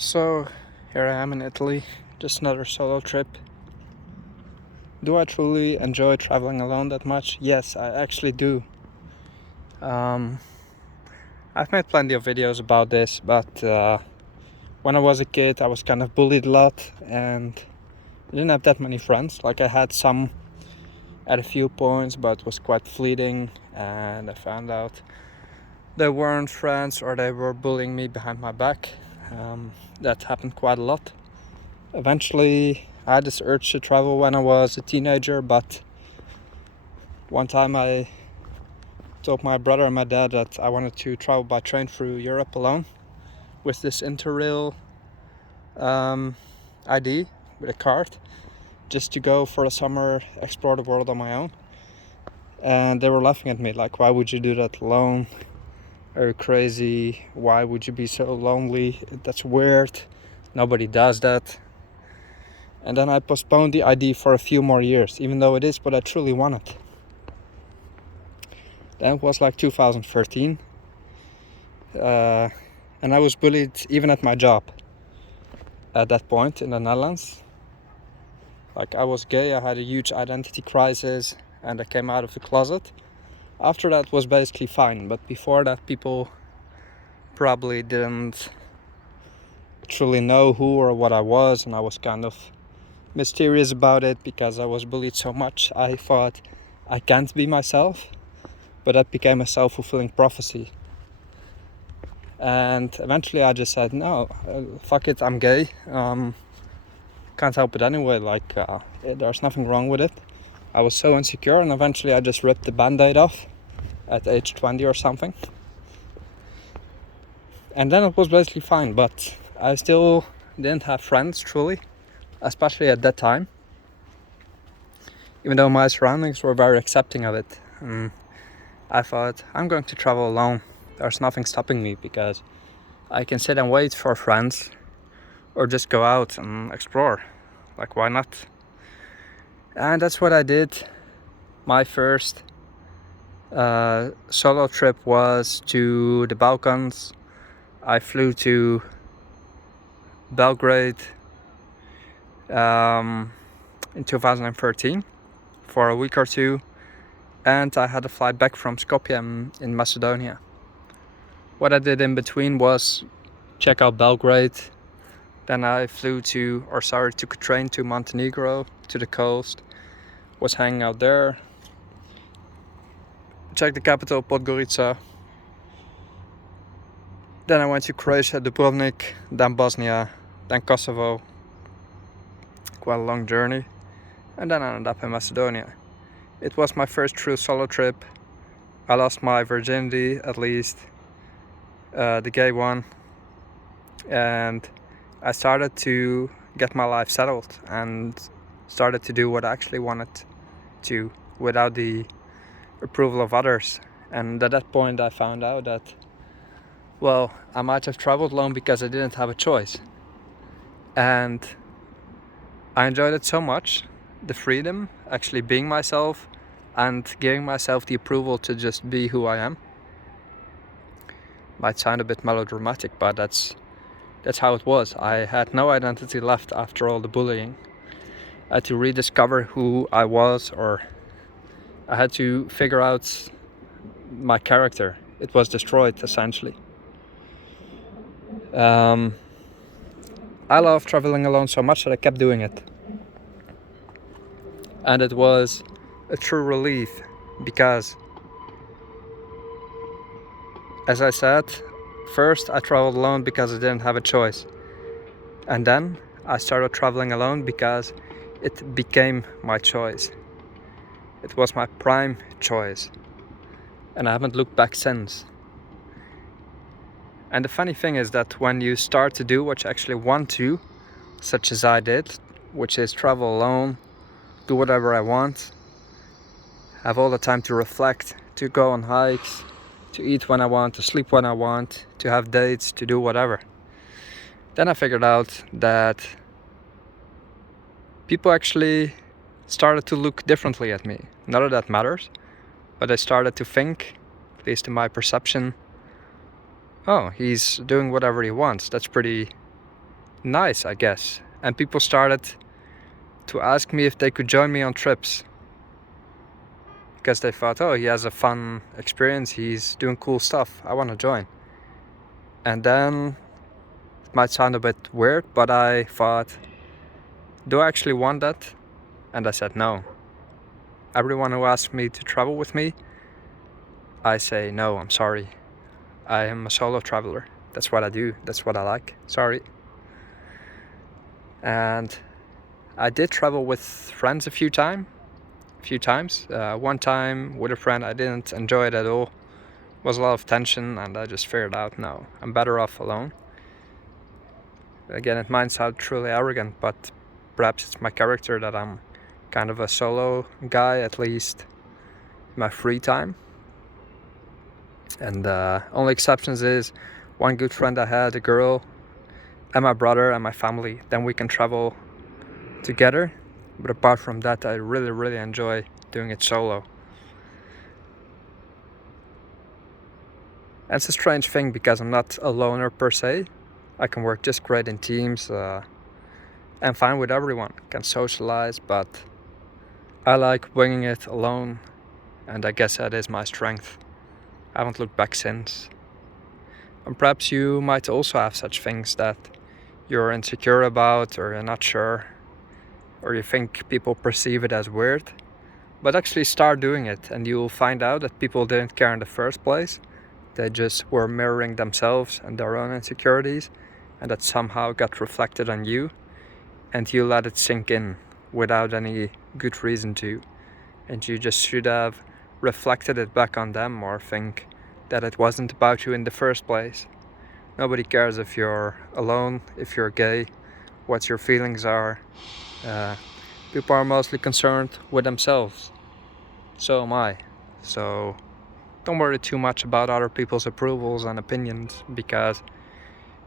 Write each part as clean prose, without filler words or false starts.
So here I am in Italy, just another solo trip. Do I truly enjoy traveling alone that much? Yes, I actually do. I've made plenty of videos about this, but when I was a kid I was kind of bullied a lot and I didn't have that many friends. Like, I had some at a few points, but it was quite fleeting, and I found out they weren't friends or they were bullying me behind my back. That happened quite a lot. Eventually I had this urge to travel when I was a teenager, but one time I told my brother and my dad that I wanted to travel by train through Europe alone with this Interrail ID with a card, just to go for the summer, explore the world on my own. And they were laughing at me, like, why would you do that alone? Are you crazy? Why would you be so lonely? That's weird. Nobody does that. And then I postponed the ID for a few more years, even though it is what I truly wanted. Then it was like 2013. And I was bullied even at my job at that point in the Netherlands. Like, I was gay, I had a huge identity crisis, and I came out of the closet. After that was basically fine, but before that people probably didn't truly know who or what I was, and I was kind of mysterious about it because I was bullied so much. I thought I can't be myself, but that became a self-fulfilling prophecy. And eventually I just said, no, fuck it, I'm gay. Can't help it anyway, there's nothing wrong with it. I was so insecure, and eventually I just ripped the band-aid off at age 20 or something. And then it was basically fine, but I still didn't have friends, truly, especially at that time. Even though my surroundings were very accepting of it. I thought, I'm going to travel alone. There's nothing stopping me, because I can sit and wait for friends or just go out and explore. Like, why not? And that's what I did. My first solo trip was to the Balkans. I flew to Belgrade in 2013 for a week or two, and I had a flight back from Skopje in Macedonia. What I did in between was check out Belgrade. Then I took a train to Montenegro, to the coast, was hanging out there, checked the capital, Podgorica. Then I went to Croatia, Dubrovnik, then Bosnia, then Kosovo. Quite a long journey. And then I ended up in Macedonia. It was my first true solo trip. I lost my virginity, at least, the gay one. And I started to get my life settled and started to do what I actually wanted to, without the approval of others. And at that point I found out that, well, I might have traveled alone because I didn't have a choice. And I enjoyed it so much, the freedom, actually being myself and giving myself the approval to just be who I am. Might sound a bit melodramatic, but that's how it was. I had no identity left after all the bullying. I had to rediscover who I was, or I had to figure out my character. It was destroyed, essentially. I love traveling alone so much that I kept doing it. And it was a true relief, because, as I said, first I traveled alone because I didn't have a choice. And then I started traveling alone because it became my choice. It was my prime choice. And I haven't looked back since. And the funny thing is that when you start to do what you actually want to, such as I did, which is travel alone, do whatever I want, have all the time to reflect, to go on hikes, to eat when I want, to sleep when I want, to have dates, to do whatever. Then I figured out that people actually started to look differently at me. Not that that matters, but they started to think, at least in my perception, oh, he's doing whatever he wants. That's pretty nice, I guess. And people started to ask me if they could join me on trips, because they thought, oh, he has a fun experience, he's doing cool stuff, I want to join. And then it might sound a bit weird, but I thought, do I actually want that? And I said no. Everyone who asks me to travel with me, I say no, I'm sorry. I am a solo traveler. That's what I do, that's what I like. Sorry. And I did travel with friends a few times. One time with a friend, I didn't enjoy it at all. It was a lot of tension, and I just figured out, no, I'm better off alone. Again, it might sound truly arrogant, but perhaps it's my character that I'm kind of a solo guy, at least in my free time. And only exceptions is one good friend I had, a girl, and my brother and my family. Then we can travel together. But apart from that, I really enjoy doing it solo. And it's a strange thing because I'm not a loner per se. I can work just great in teams. I'm fine with everyone, can socialize, but I like winging it alone, and I guess that is my strength. I haven't looked back since. And perhaps you might also have such things that you're insecure about, or you're not sure, or you think people perceive it as weird. But actually start doing it, and you'll find out that people didn't care in the first place. They just were mirroring themselves and their own insecurities, and that somehow got reflected on you, and you let it sink in without any good reason to. And you just should have reflected it back on them, or think that it wasn't about you in the first place. Nobody cares if you're alone, if you're gay, what your feelings are. People are mostly concerned with themselves. So am I. So don't worry too much about other people's approvals and opinions, because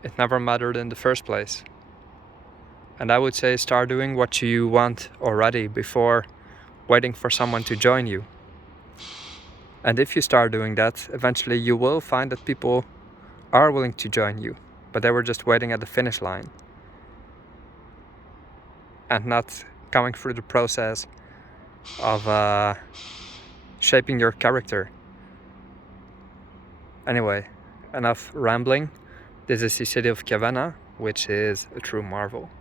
it never mattered in the first place. And I would say start doing what you want already before waiting for someone to join you. And if you start doing that, eventually you will find that people are willing to join you, but they were just waiting at the finish line and not going through the process of shaping your character. Anyway, enough rambling. This is the city of Cavanna, which is a true marvel.